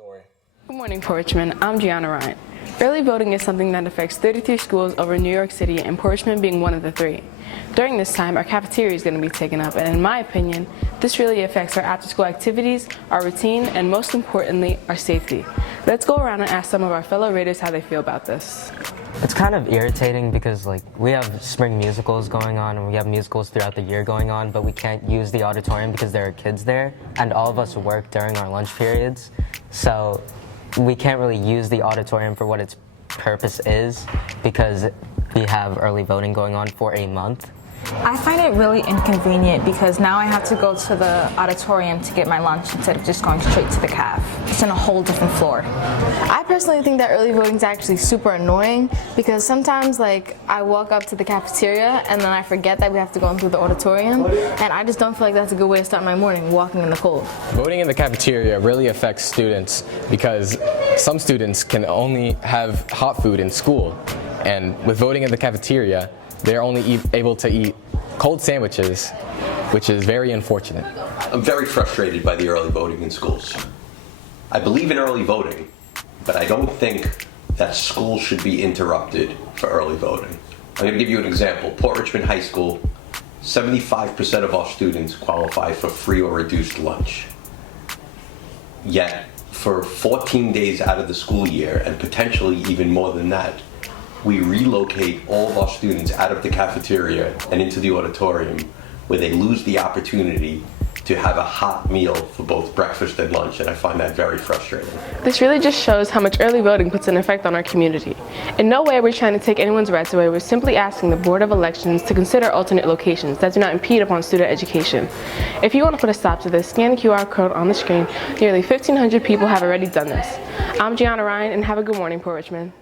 story. Good morning, Port Richmond. I'm Gianna Ryan. Early voting is something that affects 33 schools over New York City, and Port Richmond being one of the 3. During this time, our cafeteria is going to be taken up, and in my opinion, this really affects our after-school activities, our routine, and most importantly, our safety. Let's go around and ask some of our fellow Raiders how they feel about this. It's kind of irritating because we have spring musicals going on and we have musicals throughout the year going on, but we can't use the auditorium because there are kids there, and all of us work during our lunch periods, so we can't really use the auditorium for what its purpose is because we have early voting going on for a month. I find it really inconvenient because now I have to go to the auditorium to get my lunch instead of just going straight to the caf. It's on a whole different floor. I personally think that early voting is actually super annoying because sometimes I walk up to the cafeteria and then I forget that we have to go through the auditorium, and I just don't feel like that's a good way to start my morning, walking in the cold. Voting in the cafeteria really affects students because some students can only have hot food in school, and with voting in the cafeteria, they're only able to eat cold sandwiches, which is very unfortunate. I'm very frustrated by the early voting in schools. I believe in early voting, but I don't think that schools should be interrupted for early voting. I'm going to give you an example. Port Richmond High School, 75% of our students qualify for free or reduced lunch. Yet, for 14 days out of the school year, and potentially even more than that, we relocate all of our students out of the cafeteria and into the auditorium, where they lose the opportunity to have a hot meal for both breakfast and lunch, and I find that very frustrating. This really just shows how much early voting puts an effect on our community. In no way are we trying to take anyone's rights away. We're simply asking the Board of Elections to consider alternate locations that do not impede upon student education. If you want to put a stop to this, scan the QR code on the screen. Nearly 1,500 people have already done this. I'm Gianna Ryan, and have a good morning, Port Richmond.